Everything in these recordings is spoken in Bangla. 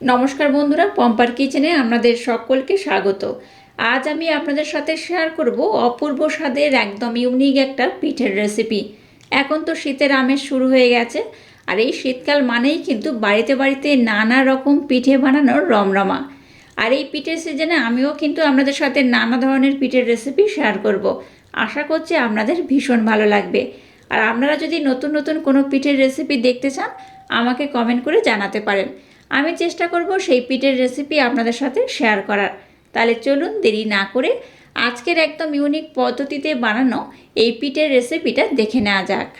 নমস্কার বন্ধুরা, পম্পার কিচেনে আপনাদের সকলকে স্বাগত। আজ আমি আপনাদের সাথে শেয়ার করব অপূর্ব স্বাদের একদম ইউনিক একটা পিঠের রেসিপি এখন তো শীতের আমেজ শুরু হয়ে গেছে, আর এই শীতকাল মানেই কিন্তু বাড়িতে বাড়িতে নানা রকম পিঠে বানানোর রমরমা। আর এই পিঠের সিজনে আমিও কিন্তু আপনাদের সাথে নানা ধরনের পিঠের রেসিপি শেয়ার করব। আশা করছি আপনাদের ভীষণ ভালো লাগবে। আর আপনারা যদি নতুন নতুন কোনো পিঠের রেসিপি দেখতে চান, আমাকে কমেন্ট করে জানাতে পারেন। আমি চেষ্টা করব সেই পিঠের রেসিপি আপনাদের সাথে শেয়ার করার। তাহলে চলুন দেরি না করে আজকের একদম ইউনিক পদ্ধতিতে বানানো এই পিঠের রেসিপিটা দেখে নেওয়া যাক।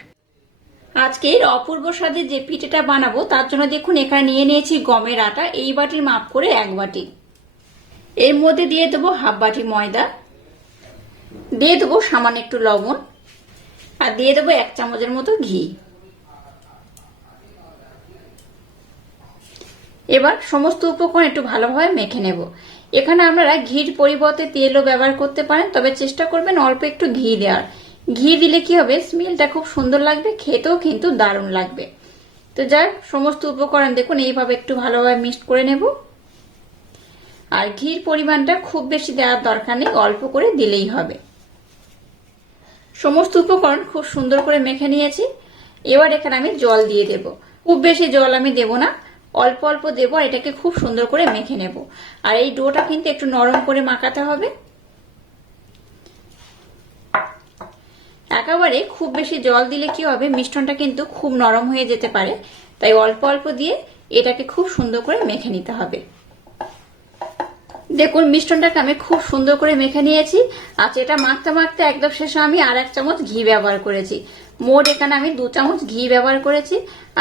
আজকের অপূর্ব স্বাদের যে পিঠেটা বানাবো, তার জন্য দেখুন এখানে নিয়ে নিয়েছি গমের আটা, এই বাটির মাপ করে এক বাটি। এর মধ্যে দিয়ে দেবো হাফ বাটি ময়দা, দিয়ে দেবো সামান্য একটু লবণ, আর দিয়ে দেবো এক চামচের মতো ঘি। এবার সমস্ত উপকরণ একটু ভালোভাবে মেখে নেব। এখানে আপনারা ঘির পরিবর্তে তেলও ব্যবহার করতে পারেন, তবে চেষ্টা করবেন অল্প একটু ঘি দেওয়ার। ঘি দিলে কি হবে? স্মেলটা খুব সুন্দর লাগবে, খেতেও কিন্তু দারুণ লাগবে। তো যাই সমস্ত উপকরণ দেখুন, এইভাবে একটু ভালোভাবে মিক্সড করে নেব। আর ঘির পরিমাণটা খুব বেশি দেওয়ার দরকার নেই, অল্প করে দিলেই হবে। সমস্ত উপকরণ খুব সুন্দর করে মেখে নিয়েছি। এবার এখানে আমি জল দিয়ে দেব। খুব বেশি জল আমি দেব না। অল্প অল্প দেবো আর এটাকে খুব সুন্দর করে মেখে নেব। আর এই ডোটা কিন্তু একটু নরম করে মাখাতে হবে। একেবারে খুব বেশি জল দিলে কি হবে মিষ্টনটা কিন্তু খুব নরম হয়ে যেতে পারে। তাই অল্প অল্প দিয়ে এটাকে খুব সুন্দর করে মেখে নিতে হবে। দেখুন মিষ্টনটাকে আমি খুব সুন্দর করে মেখে নিয়েছি। আচ্ছা এটা মাখতে মাখতে একদম শেষে আমি আর এক চামচ ঘি ব্যবহার করেছি। মোট এখানে আমি দু চামচ ঘি ব্যবহার করেছি।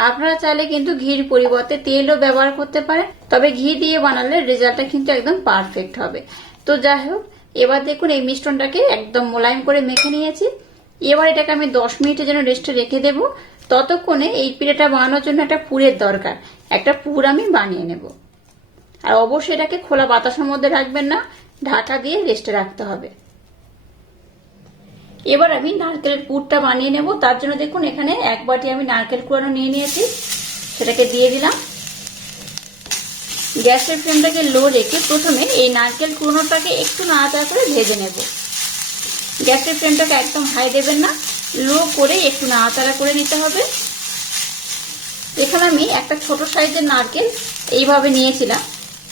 আপনারা চাইলে কিন্তু ঘির পরিবর্তে তেলও ব্যবহার করতে পারেন। তবে ঘি দিয়ে বানালে রেজাল্টটা কিন্তু একদম পারফেক্ট হবে। তো যাই হোক, এবার দেখুন এই মিষ্টনটাকে একদম মোলায়েম করে মেখে নিয়েছি। এবার এটাকে আমি দশ মিনিটের জন্য রেস্টে রেখে দেব। ততক্ষণে এই পিঠেটা বানানোর জন্য একটা পুরের দরকার। একটা পুর আমি বানিয়ে নেব। আর অবশ্যই এটাকে খোলা বাতাসের মধ্যে রাখবেন না, ঢাকা দিয়ে রেস্টে রাখতে হবে। এবার আমি নারকেলের পুরটা বানিয়ে নেব। তার জন্য দেখুন এখানে এক বাটি আমি নারকেল কুড়ানো নিয়ে নিয়েছি। সেটাকে দিয়ে দিলাম। গ্যাসের ফ্লেমটাকে লো রেখে প্রথমে এই নারকেল কুড়োনোটাকে একটু নাড়াচাড়া করে ভেজে নেব। গ্যাসের ফ্লেমটাকে একদম হাই দেবেন না। লো করে একটু নাড়াচাড়া করে নিতে হবে। এখানে আমি একটা ছোট সাইজের নারকেল এইভাবে নিয়েছিলাম।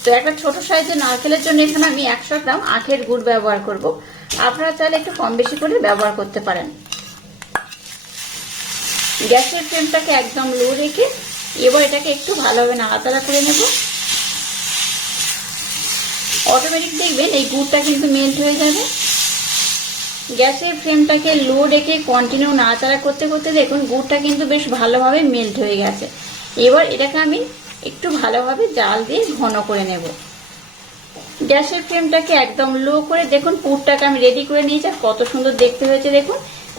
তো একটা ছোট সাইজের নারকেলের জন্য এখানে আমি একশো গ্রাম আখের গুড় ব্যবহার করব। আপনারা চাইলে একটু কম বেশি করে ব্যবহার করতে পারেন। গ্যাসের ফ্লেমটাকে একদম লো রেখে এবার এটাকে একটু ভালোভাবে নাড়াতাড়া করে নেব। অটোমেটিক দেখবেন এই গুড়টা কিন্তু মেল্ট হয়ে যাবে। গ্যাসের ফ্লেমটাকে লো রেখে কন্টিনিউ নাড়াচাড়া করতে করতে দেখুন গুড়টা কিন্তু বেশ ভালোভাবে মেল্ট হয়ে গেছে। এবার এটাকে আমি একটু ভালোভাবে জাল দিয়ে ঘন করে নেব। গ্যাসের ফ্লেমটাকে একদম লো করে দেখুন, পুরটাকে আমি রেডি করে নিয়েছি আর কত সুন্দর দেখতে হয়েছে দেখুন।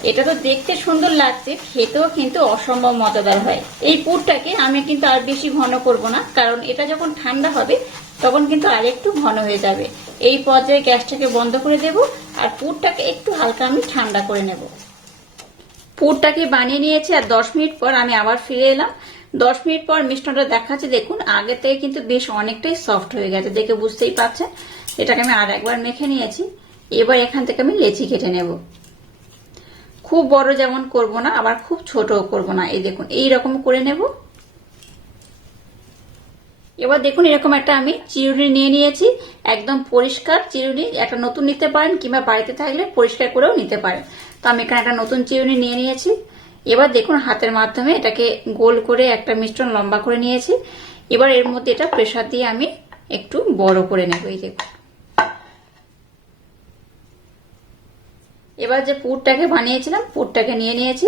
এটা তো দেখতে সুন্দর লাগছে, খেতেও কিন্তু অসম্ভব মজাদার হয়। এই পুরটাকে আমি কিন্তু আর বেশি ঘন করব না, কারণ এটা যখন ঠান্ডা হবে, তখন কিন্তু আর একটু ঘন হয়ে যাবে। এই পর্যায়ে গ্যাসটাকে বন্ধ করে দেব আর পুরটাকে একটু হালকা আমি ঠান্ডা করে নেব। পুরটাকে বানিয়ে নিয়েছি আর দশ মিনিট পর আমি আবার ফিরে এলাম। দশ মিনিট পর মিষ্টনটা দেখাচ্ছে, দেখুন, আগে থেকে কিন্তু বেশ অনেকটাই সফট হয়ে গেছে, দেখে বুঝতেই পারছেন। এটাকে আমি আর একবার মেখে নিয়েছি, এবার এখান থেকে আমি লেচি কেটে নেব। খুব বড় যেমন করব না, আবার খুব ছোটও করব না। এই দেখুন এই রকম করে নেব। এবার দেখুন, এরকম একটা আমি চিরুনি নিয়ে নিয়েছি, একদম পরিষ্কার চিরুনি, একটা নতুন নিতে পারেন কিংবা বাড়িতে থাকলে পরিষ্কার করেও নিতে পারেন। তো আমি এখানে একটা নতুন চিরুনি নিয়ে নিয়েছি। এবার দেখুন হাতের মাধ্যমে এটাকে গোল করে একটা মিশ্রণ লম্বা করে নিয়েছি। এবার এর মধ্যে এটা প্রেশার দিয়ে আমি একটু বড় করে নেব, এই দেখুন। এবার যে পুরটাকে বানিয়েছিলাম, পুরটাকে নিয়ে নিয়েছি।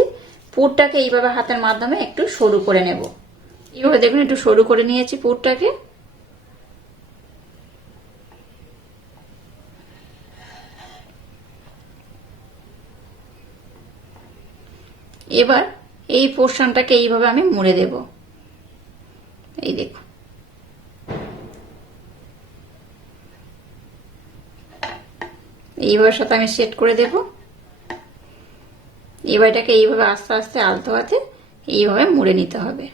পুরটাকে এইভাবে হাতের মাধ্যমে একটু সরু করে নেব। এইভাবে দেখুন একটু সরু করে নিয়েছি পুরটাকে। এবার এই পোর্শনটাকে এইভাবে আমি মুড়ে দেব। এই দেখুন। এইভাবে সাথে আমি সেট করে দেব। এবার এটাকে এইভাবে আস্তে আস্তে, আলতো হাতে এইভাবে মুড়ে নিতে হবে।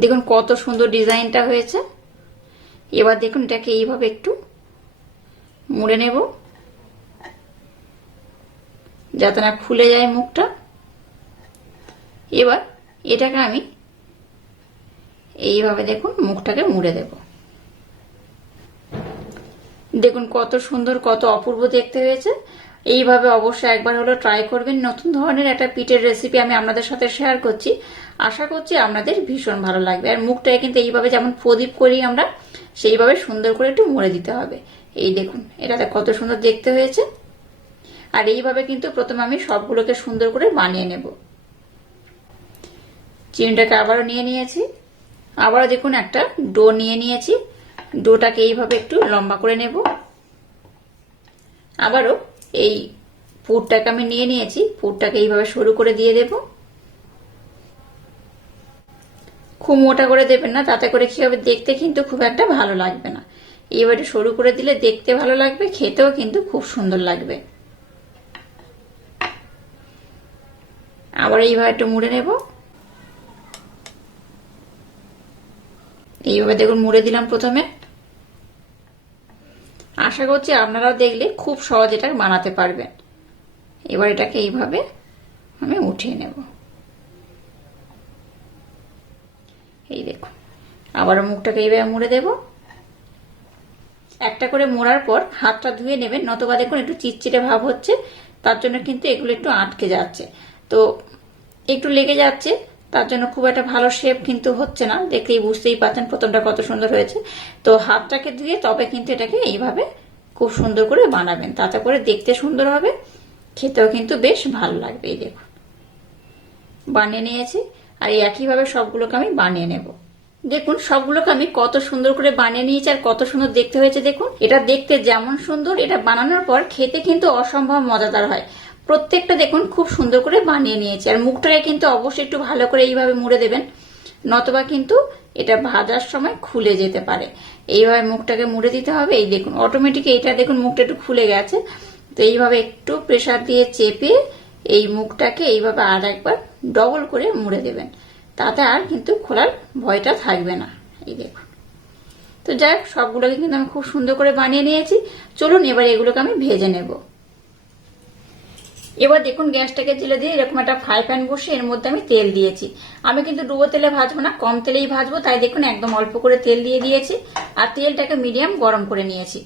দেখুন কত সুন্দর ডিজাইনটা হয়েছে। এবার দেখুন এটাকে এইভাবে একটু মুড়ে নেব। যাতে না খুলে যায় মুখটা। এবার এটাকে আমি এইভাবে দেখুন মুখটাকে মুড়ে দেব। দেখুন কত সুন্দর, কত অপূর্ব দেখতে হয়েছে। এইভাবে অবশ্যই একবার হলো ট্রাই করবেন। নতুন ধরনের একটা পিঠের রেসিপি আমি আপনাদের সাথে শেয়ার করছি। আশা করছি আপনাদের ভীষণ ভালো লাগবে। আর মুখটাকে কিন্তু এইভাবে যেমন প্রদীপ করি আমরা সেইভাবে সুন্দর করে একটু মুড়ে দিতে হবে। এই দেখুন এটাতে কত সুন্দর দেখতে হয়েছে। আর এইভাবে কিন্তু প্রথমে আমি সবগুলোকে সুন্দর করে বানিয়ে নেব। চিনিটাকে আবারও নিয়ে নিয়েছি। আবারও দেখুন, একটা ডো নিয়ে নিয়েছি। ডোটাকে এইভাবে একটু লম্বা করে নেব। আবারও এই পুরটাকে আমি নিয়ে নিয়েছি। পুরটাকে এইভাবে সরু করে দিয়ে দেব। খুব মোটা করে দেবেন না, তাতে করে কি হবে, দেখতে কিন্তু খুব একটা ভালো লাগবে না। এইবারে সরু করে দিলে দেখতে ভালো লাগবে, খেতেও কিন্তু খুব সুন্দর লাগবে। আবার এইভাবে একটু মুড়ে নেব। এইভাবে দেখুন মুড়ে দিলাম প্রথমে। আশা করছি আপনারাও দেখলে খুব সহজ এটা বানাতে পারবেন। এবার এটাকে এইভাবে আমি উঠিয়ে নেব। এই দেখুন, আবারও মুখটাকে এইভাবে মুড়ে দেব। একটা করে মোড়ার পর হাতটা ধুয়ে নেবেন, নতবা দেখুন একটু চিটচিটে ভাব হচ্ছে, তার জন্য কিন্তু এগুলো একটু আটকে যাচ্ছে। তো একটু লেগে যাচ্ছে, তার জন্য খুব একটা ভালো শেপ কিন্তু হচ্ছে না, দেখলেই বুঝতেই পারছেন প্রথমটা কত সুন্দর হয়েছে। তো হাতটাকে ধুয়ে তবে কিন্তু এটাকে এইভাবে খুব সুন্দর করে বানাবেন, তাতে করে দেখতে সুন্দর হবে, খেতেও কিন্তু বেশ ভালো লাগবে, এই দেখুন। বানিয়ে নিয়েছি, আর একইভাবে সবগুলোকে আমি বানিয়ে নেব। দেখুন, সবগুলোকে আমি কত সুন্দর করে বানিয়ে নিয়েছি আর কত সুন্দর দেখতে হয়েছে, দেখুন। এটা দেখতে যেমন সুন্দর, এটা বানানোর পর খেতে কিন্তু অসম্ভব মজাদার হয়। প্রত্যেকটা দেখুন, খুব সুন্দর করে বানিয়ে নিয়েছি। আর মুখটাকে কিন্তু অবশ্যই একটু ভালো করে এইভাবে মুড়ে দেবেন, নতবা কিন্তু এটা ভাজার সময় খুলে যেতে পারে। এইভাবে মুখটাকে মুড়ে দিতে হবে। এই দেখুন অটোমেটিক এটা দেখুন, মুখটা একটু খুলে গেছে। তো এইভাবে একটু প্রেসার দিয়ে চেপে এই মুখটাকে এইভাবে আর একবার ডবল করে মুড়ে দেবেন। তাতে আর কিন্তু খোলার ভয়টা থাকবে না। এই দেখুন। তো যাই হোক, সবগুলোকে কিন্তু আমি খুব সুন্দর করে বানিয়ে নিয়েছি। চলুন এবার এগুলোকে আমি ভেজে নেব। এবার দেখুন, গ্যাসটাকে জেলে দিয়ে এরকম একটা ফ্রাই প্যান বসে এর মধ্যে আমি তেল দিয়েছি। আমি কিন্তু ডুবো তেলে ভাজবো না, কম তেলেই ভাজবো, তাই দেখুন একদম অল্প করে তেল দিয়ে দিয়েছি আর তেলটাকে মিডিয়াম গরম করে নিয়েছি।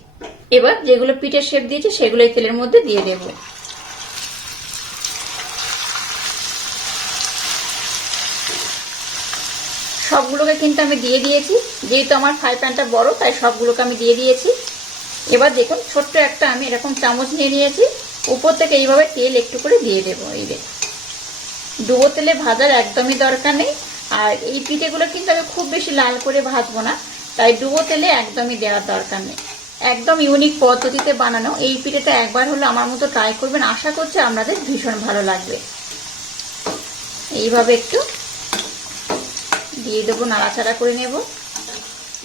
এবার যেগুলো পিঠের শেপ দিয়েছি, সেগুলো তেলের মধ্যে দিয়ে দেব। সবগুলোকে কিন্তু আমি দিয়ে দিয়েছি। যেহেতু আমার ফ্রাই প্যানটা বড়, তাই সবগুলোকে আমি দিয়ে দিয়েছি। এবার দেখুন, ছোট্ট একটা আমি এরকম চামচ নিয়ে নিয়েছি। উপর থেকে এইভাবে তেল একটু করে দিয়ে দেবো, এই দেখ ডুবো তেলে ভাজার একদমই দরকার নেই। আর এই পিঠেগুলো কিন্তু আমি খুব বেশি লাল করে ভাজবো না। তাই ডুবো তেলে একদমই দেওয়ার দরকার নেই। একদম ইউনিক পদ্ধতিতে বানানো। এই পিঠেটা একবার হলো আমার মতো ট্রাই করবেন। আশা করছি আপনাদের ভীষণ ভালো লাগবে। এইভাবে একটু দিয়ে দেবো, নাড়াচাড়া করে নেব।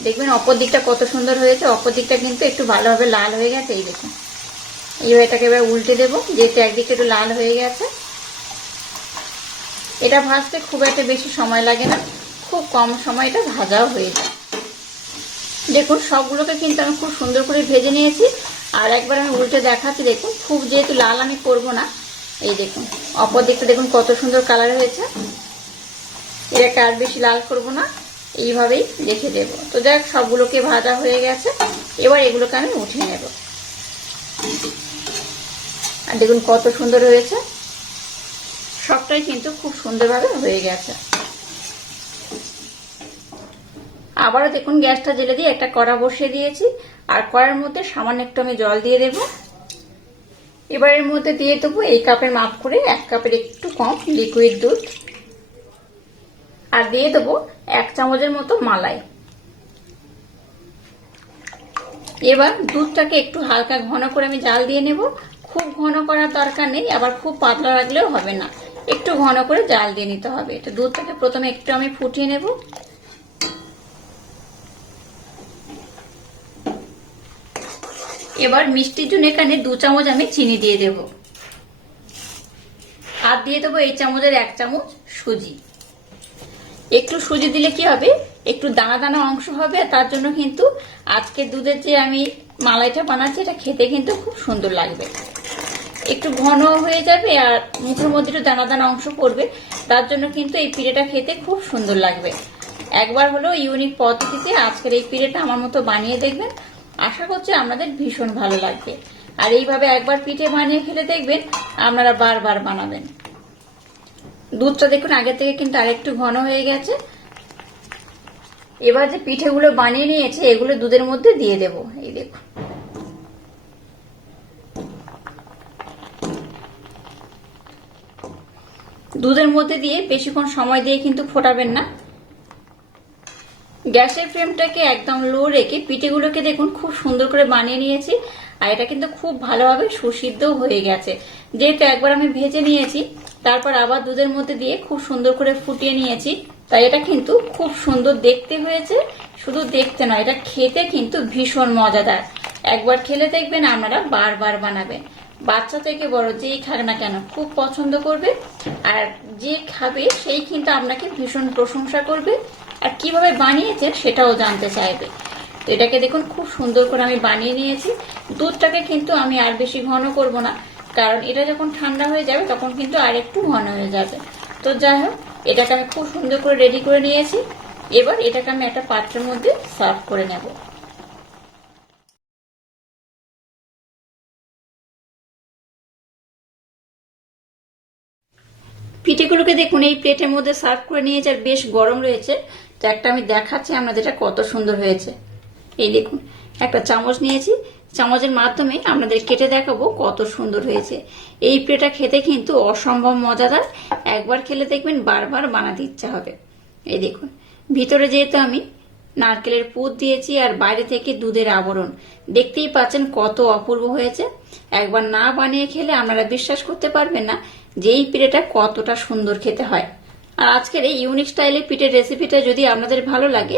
দেখবেন অপর দিকটা কত সুন্দর হয়েছে, অপর দিকটা কিন্তু একটু ভালোভাবে লাল হয়ে গেছে, এই দেখুন। এইভাবে এটাকে এবার উল্টে দেবো, যেহেতু একদিকে একটু লাল হয়ে গেছে। এটা ভাজতে খুব একটা বেশি সময় লাগে না, খুব কম সময় এটা ভাজাও হয়ে যায়। দেখুন, সবগুলোকে কিন্তু আমি খুব সুন্দর করে ভেজে নিয়েছি, আর একবার আমি উল্টে দেখাচ্ছি, দেখুন, খুব যেহেতু লাল আমি করব না। এই দেখুন, অপর দিকটা দেখুন কত সুন্দর কালার হয়েছে। এটাকে আর বেশি লাল করব না, এইভাবেই রেখে দেব। তো দেখ সবগুলোকে ভাজা হয়ে গেছে। এবার এগুলোকে আমি উঠিয়ে নেব। আর দেখুন কত সুন্দর হয়েছে। সবটাই কিন্তু খুব সুন্দরভাবে হয়ে গেছে। আবারও দেখুন গ্যাসটা জেলে দিয়ে একটা কড়া বসিয়ে দিয়েছি। আর কড়ার মধ্যে সামান্য একটু আমি জল দিয়ে দেব। এবার এর মধ্যে দিয়ে দেবো এই কাপের মাপ করে এক কাপের একটু কম লিকুইড দুধ। আর দিয়ে দেবো এক চামচের মতো মালাই। এবার দুধটাকে একটু হালকা ঘন করে আমি জাল দিয়ে নেব। খুব ঘন করার দরকার নেই, আবার খুব পাতলা রাখলেও হবে না। একটু ঘন করে জাল দিয়ে নিতে হবে। তো দুধটাকে প্রথমে একটু আমি ফুটিয়ে নেব। এবার মিষ্টির জন্য এখানে দু চামচ আমি চিনি দিয়ে দেব। আর দিয়ে দেবো এই চামচের এক চামচ সুজি। একটু সুজি দিলে কি হবে? একটু দানা দানা অংশ হবে তার জন্য কিন্তু আজকে দুধের যে আমি মালাইটা বানাচ্ছি, এটা খেতে কিন্তু খুব সুন্দর লাগবে। একটু ঘন হয়ে যাবে, আর মুখের মধ্যে একটু দানা দানা অংশ পড়বে। তার জন্য কিন্তু এই পিঠেটা খেতে খুব সুন্দর লাগবে। একবার হলো ইউনিক পদ্ধতিতে আজকের এই পিঠেটা আমার মতো বানিয়ে দেখবেন। আশা করছি আপনাদের ভীষণ ভালো লাগবে। আর এইভাবে একবার পিঠে বানিয়ে খেলে দেখবেন, আপনারা বারবার বানাবেন। দুধটা দেখুন আগে থেকে কিন্তু আরেকটু ঘন হয়ে গেছে। এবার যে পিঠেগুলো বানিয়ে নিয়েছে, এগুলো দুধের মধ্যে দিয়ে দেব। এই দেখুন। দুধের মধ্যে দিয়ে বেশিক্ষণ সময় দিয়ে কিন্তু ফোটাবেন না। গ্যাসের ফ্লেমটাকে একদম লো রেখে পিঠেগুলোকে দেখুন, খুব সুন্দর করে বানিয়ে নিয়েছি। আর এটা কিন্তু খুব ভালোভাবে সুসিদ্ধ হয়ে গেছে। যেহেতু একবার আমি ভেজে নিয়েছি, তারপর আবার দুধের মধ্যে দিয়ে খুব সুন্দর করে ফুটিয়ে নিয়েছি। তাই এটা কিন্তু খুব সুন্দর দেখতে হয়েছে, শুধু দেখতে নয়, এটা খেতে কিন্তু ভীষণ মজাদার। একবার খেলে দেখবেন আপনারা বারবার বানাবেন। বাচ্চা থেকে বড় যেই খাক না কেন, খুব পছন্দ করবে, আর যে খাবে সেই কিন্তু আপনাকে ভীষণ প্রশংসা করবে। আর কীভাবে বানিয়েছে সেটাও জানতে চাইবে। তো এটাকে দেখুন, খুব সুন্দর করে আমি বানিয়ে নিয়েছি। দুধটাকে কিন্তু আমি আর বেশি ঘন করব না, কারণ এটা যখন ঠান্ডা হয়ে যাবে তখন কিন্তু আর একটু ঘন হয়ে যাবে। তো যাই হোক, এটাকে আমি খুব সুন্দর করে রেডি করে নিয়েছি। এবার এটাকে আমি একটা পাত্রের মধ্যে সার্ভ করে নেব। পিঠেগুলোকে দেখুন, এই প্লেটের মধ্যে সার্ভ করে নিয়েছে আর বেশ গরম রয়েছে। তো একটা আমি দেখাচ্ছি আপনাদের এটা কত সুন্দর হয়েছে। এই দেখুন, একটা চামচ নিয়েছি। চামচের মাধ্যমে আপনাদের কেটে দেখাবো কত সুন্দর হয়েছে। এই প্লেটা খেতে কিন্তু অসম্ভব মজাদার। একবার খেলে দেখবেন বারবার বানাতে ইচ্ছা হবে। এই দেখুন, ভিতরে যেহেতু আমি নারকেলের পুর দিয়েছি আর বাইরে থেকে দুধের আবরণ, দেখতেই পাচ্ছেন কত অপূর্ব হয়েছে। একবার না বানিয়ে খেলে আপনারা বিশ্বাস করতে পারবেন না যে এই পিঠেটা কতটা সুন্দর খেতে হয়। আর আজকের এই ইউনিক স্টাইলের পিঠের রেসিপিটা যদি আপনাদের ভালো লাগে